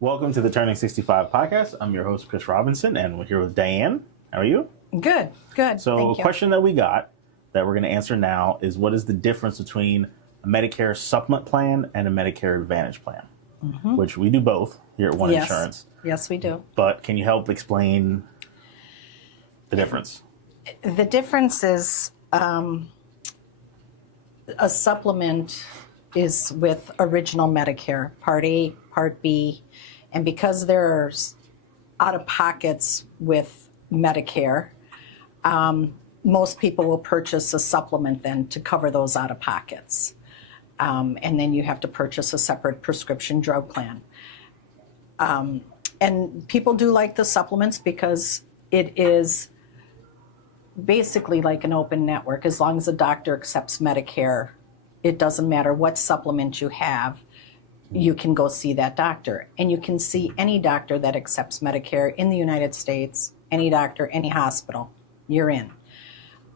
Welcome to the Turning 65 podcast. I'm your host, Chris Robinson, and we're here with Diane. How are you? Good. So Thank a question that we got that we're going to answer now is, what is the difference between a Medicare supplement plan and a Medicare Advantage plan? Mm-hmm. Which we do both here at One Insurance. Yes, we do. But can you help explain the difference? The difference is a supplement is with original Medicare, Part A, Part B, and because there's out-of-pockets with Medicare, most people will purchase a supplement then to cover those out-of-pockets. And then you have to purchase a separate prescription drug plan. And people do like the supplements because it is basically like an open network. As long as the doctor accepts Medicare, it doesn't matter what supplement you have, you can go see that doctor. And you can see any doctor that accepts Medicare in the United States, any doctor, any hospital, you're in.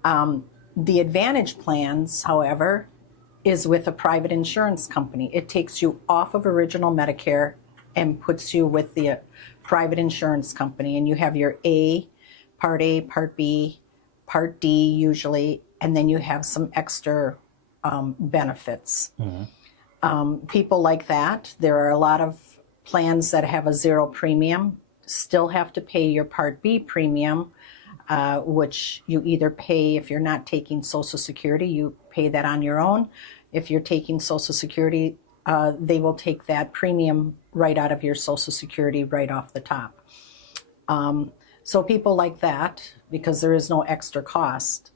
The Advantage plans, however, is with a private insurance company. It takes you off of original Medicare and puts you with the private insurance company. And you have your A, Part B, Part D usually, and then you have some extra benefits. Mm-hmm. People like that. There are a lot of plans that have a zero premium, still have to pay your Part B premium, which you either pay if you're not taking Social Security, you pay that on your own. If you're taking Social Security, they will take that premium right out of your Social Security right off the top. So people like that because there is no extra cost.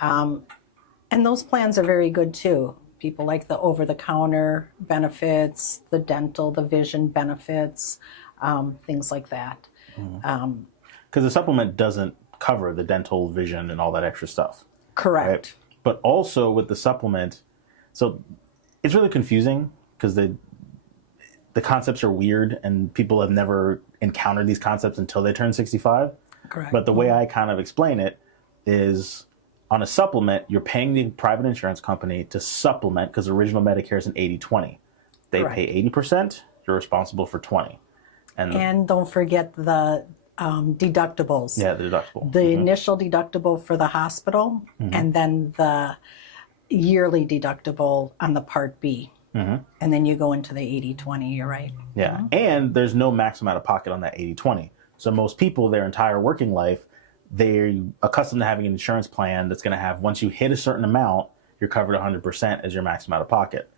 And those plans are very good too. People like the over-the-counter benefits, the dental, the vision benefits, things like that. Because the supplement doesn't cover the dental, vision, and all that extra stuff. Correct. Right? But also with the supplement, so it's really confusing because the concepts are weird and people have never encountered these concepts until they turn 65. Correct. But the way I kind of explain it is, on a supplement, you're paying the private insurance company to supplement because original Medicare is an 80-20. They Correct. pay 80%, you're responsible for 20. And don't forget the deductibles. Yeah, the deductible. The initial deductible for the hospital, and then the yearly deductible on the Part B. And then you go into the 80-20, you're right. Yeah, and there's no maximum out of pocket on that 80-20. So most people, their entire working life, they're accustomed to having an insurance plan that's going to have, once you hit a certain amount, you're covered 100% as your maximum out of pocket.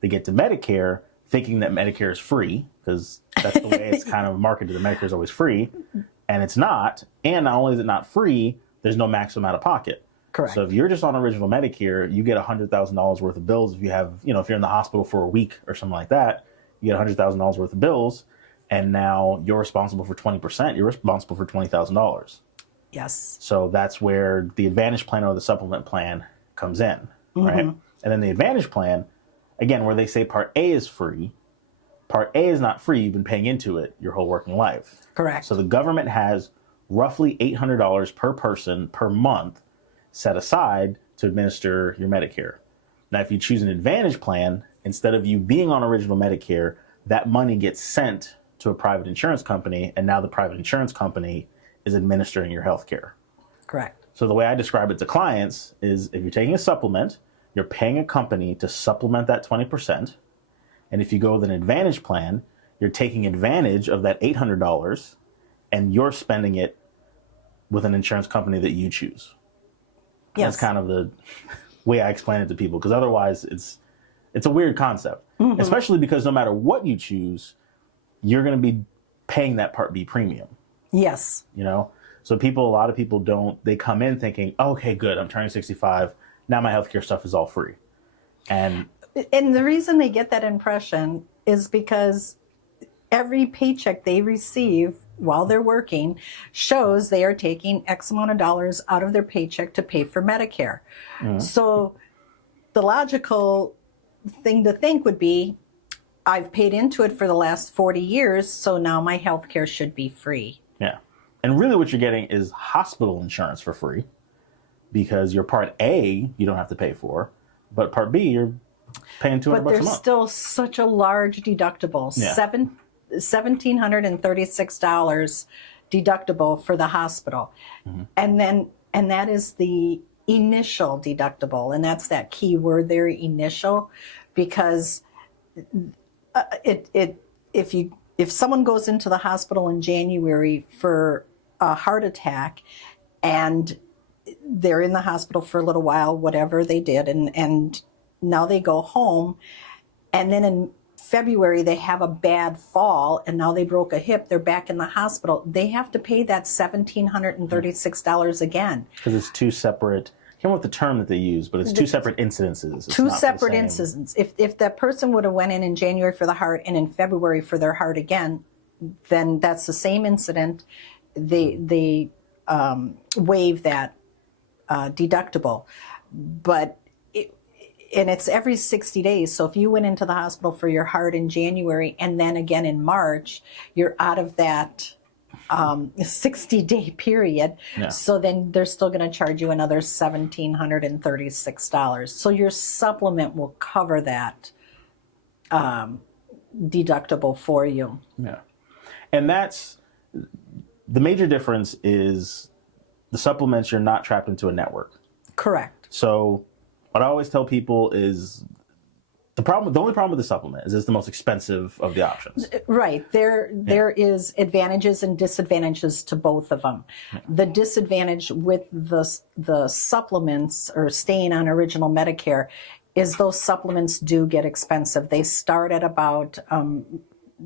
They get to Medicare thinking that Medicare is free, because that's the way it's kind of marketed, that Medicare is always free, and it's not. And not only is it not free, there's no maximum out of pocket. Correct. So if you're just on original Medicare, you get $100,000 worth of bills. If you have, if you're in the hospital for a week or something like that, you get $100,000 worth of bills, and now you're responsible for 20%. You're responsible for $20,000. Yes. So that's where the Advantage plan or the supplement plan comes in, right? And then the Advantage plan, again, where they say Part A is free, Part A is not free. You've been paying into it your whole working life. Correct. So the government has roughly $800 per person per month set aside to administer your Medicare. Now, if you choose an Advantage plan, instead of you being on original Medicare, that money gets sent to a private insurance company, and now the private insurance company is administering your health care. Correct. So the way I describe it to clients is, if you're taking a supplement, you're paying a company to supplement that 20%. And if you go with an Advantage plan, you're taking advantage of that $800 and you're spending it with an insurance company that you choose. Yes. That's kind of the way I explain it to people, because otherwise it's a weird concept, especially because no matter what you choose, you're going to be paying that Part B premium. Yes. So a lot of people they come in thinking, oh, okay, good, I'm turning 65. Now my healthcare stuff is all free. And the reason they get that impression is because every paycheck they receive while they're working shows they are taking X amount of dollars out of their paycheck to pay for Medicare. So the logical thing to think would be, I've paid into it for the last 40 years, so now my health care should be free. Yeah. And really what you're getting is hospital insurance for free, because your Part A you don't have to pay for, but Part B you're paying $200 a month. But there's still such a large deductible. Yeah. $1,736 deductible for the hospital. And that is the initial deductible. And that's that key word there, initial, because if someone goes into the hospital in January for a heart attack and they're in the hospital for a little while, whatever they did, and now they go home, and then in February they have a bad fall and now they broke a hip, they're back in the hospital, they have to pay that $1,736 again. Because it's two separate, I can't remember what the term that they use, but it's two separate incidences. It's Two not separate the same. incidents. If that person would have went in January for the heart and in February for their heart again, then that's the same incident. They waive that deductible, but it's every 60 days. So if you went into the hospital for your heart in January and then again in March, you're out of that 60-day period. Yeah. So then they're still going to charge you another $1,736. So your supplement will cover that deductible for you. Yeah. And that's the major difference is the supplements, you're not trapped into a network. Correct. So what I always tell people is the only problem with the supplement is it's the most expensive of the options. Right. There is advantages and disadvantages to both of them. Yeah. The disadvantage with the supplements or staying on original Medicare is those supplements do get expensive. They start at about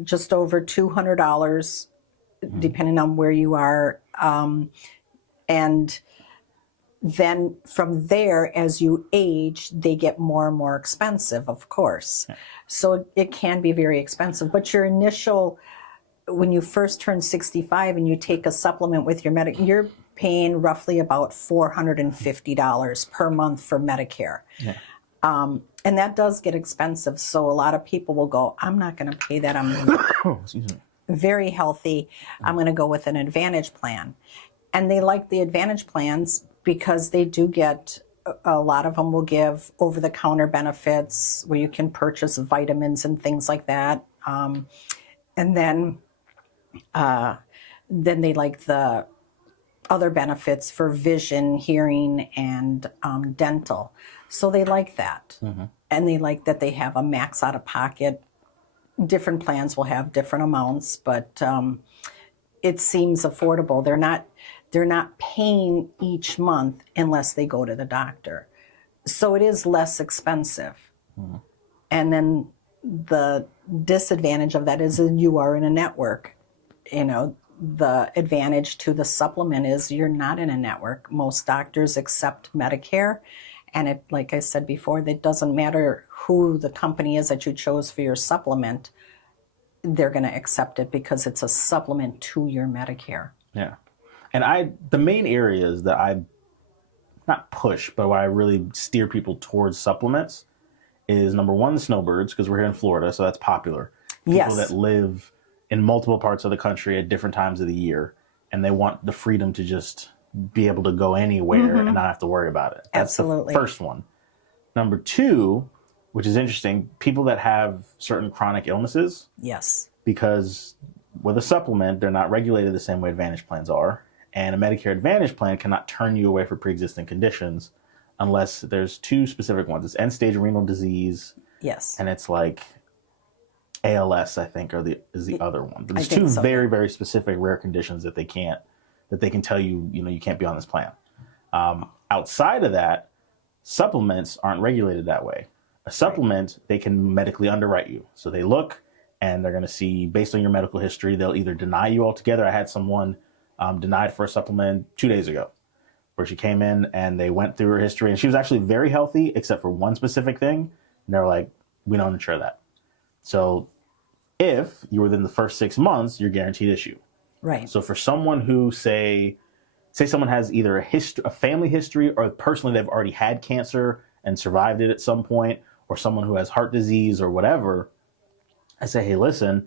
just over $200, depending on where you are. And then from there, as you age, they get more and more expensive, of course. Yeah. So it can be very expensive. But your initial, when you first turn 65 and you take a supplement with your you're paying roughly about $450 per month for Medicare. Yeah. And that does get expensive. So a lot of people will go, I'm not going to pay that. I'm very healthy. I'm going to go with an Advantage plan. And they like the Advantage plans because they do get, a lot of them will give over-the-counter benefits where you can purchase vitamins and things like that. And then they like the other benefits for vision, hearing, and dental. So they like that. Mm-hmm. And they like that they have a max out-of-pocket. Different plans will have different amounts, but it seems affordable. They're not paying each month unless they go to the doctor. So it is less expensive. Mm-hmm. And then the disadvantage of that is that you are in a network. You know, the advantage to the supplement is you're not in a network. Most doctors accept Medicare. And it, like I said before, it doesn't matter who the company is that you chose for your supplement. They're going to accept it because it's a supplement to your Medicare. Yeah. And the main areas that I, not push, but where I really steer people towards supplements is, number one, the snowbirds, because we're here in Florida, so that's popular. People that live in multiple parts of the country at different times of the year, and they want the freedom to just be able to go anywhere and not have to worry about it. That's Absolutely. The first one. Number two, which is interesting, people that have certain chronic illnesses. Yes. Because with a supplement, they're not regulated the same way Advantage plans are. And a Medicare Advantage plan cannot turn you away for pre-existing conditions unless there's two specific ones. It's end-stage renal disease. Yes. And it's like ALS, I think, is the other one. But there's two very, very specific rare conditions that they can tell you, you can't be on this plan. Outside of that, supplements aren't regulated that way. A supplement, they can medically underwrite you. So they look and they're going to see, based on your medical history, they'll either deny you altogether. I had someone denied for a supplement 2 days ago, where she came in and they went through her history and she was actually very healthy except for one specific thing. And they're like, we don't insure that. So if you're within the first 6 months, you're guaranteed issue. Right. So for someone who say someone has either a family history or personally they've already had cancer and survived it at some point, or someone who has heart disease or whatever, I say, hey, listen,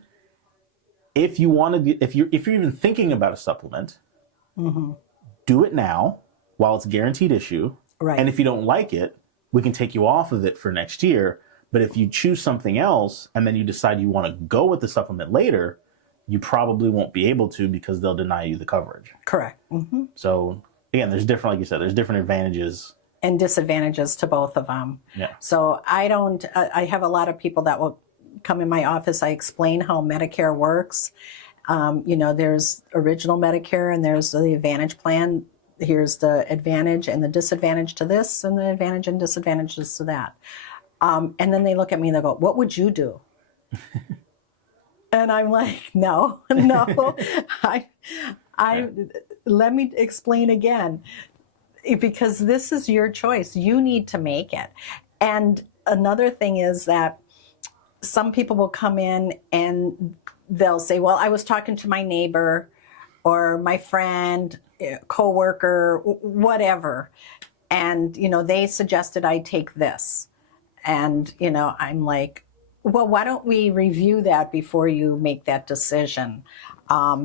if you're even thinking about a supplement, do it now while it's guaranteed issue. Right. And if you don't like it, we can take you off of it for next year. But if you choose something else and then you decide you want to go with the supplement later, you probably won't be able to because they'll deny you the coverage. Correct. Mm-hmm. So again, there's different, like you said, there's different advantages And disadvantages to both of them. Yeah. So I have a lot of people that will come in my office. I explain how Medicare works. There's original Medicare and there's the Advantage plan. Here's the advantage and the disadvantage to this and the advantage and disadvantages to that. And then they look at me and they go, what would you do? And I'm like, no. Let me explain again, because this is your choice. You need to make it. And another thing is that some people will come in and they'll say, well, I was talking to my neighbor or my friend, coworker, whatever. And, they suggested I take this. And, I'm like, well, why don't we review that before you make that decision?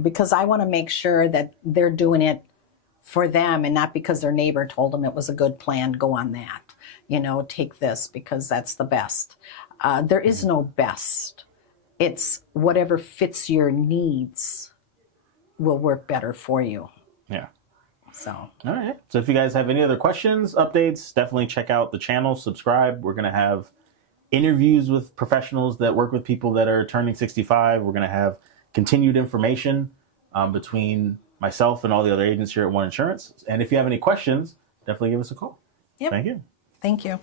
Because I want to make sure that they're doing it for them and not because their neighbor told them it was a good plan, go on that. Take this because that's the best. There is no best. It's whatever fits your needs will work better for you. Yeah. So. All right. So if you guys have any other questions, updates, definitely check out the channel, subscribe. We're going to have interviews with professionals that work with people that are turning 65. We're going to have continued information between myself and all the other agents here at One Insurance. And if you have any questions, definitely give us a call. Yep. Thank you. Thank you.